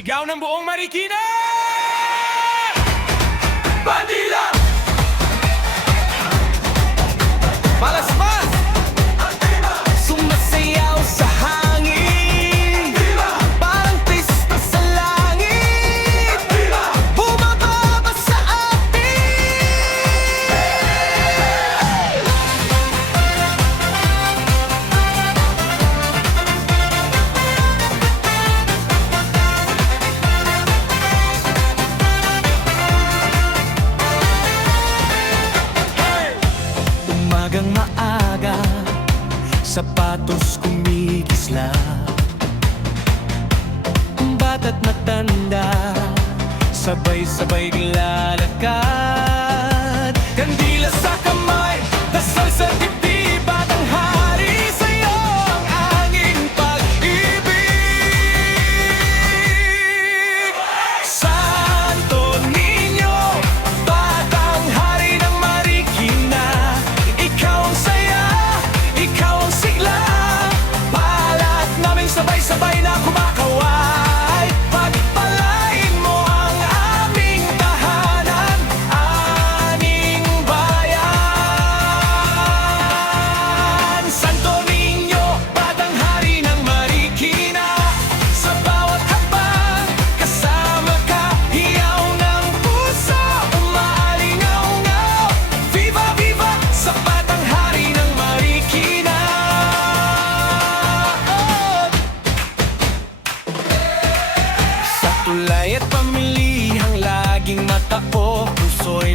Sigaw ng buong Marikina! Bandila! Malasmas! Sumasayaw sa hangin, parang pista sa langit, bumababa sa atin. Umagang maaga, sapatos kumikisla, bata't matanda, sabay-sabay lalakad. Kandila sa kamay, dasal sa dibdib, batang hari, sa'yo ang anging pag-ibig. Santo Niño, batang hari ng Marikina, ikaw ang saya, ikaw ang sigla, palat naming sabay-sabay na kumakaway. Pagpalain mo ang aming tahanan, aning bayan. Santo Niño, batang hari ng Marikina, sa bawat hakbang kasama ka, hiyaw ng puso, umaalingaw-ngaw. Viva, viva, sa batang hari ng Marikina. Sa tulay at pamilihang laging matao, puso'y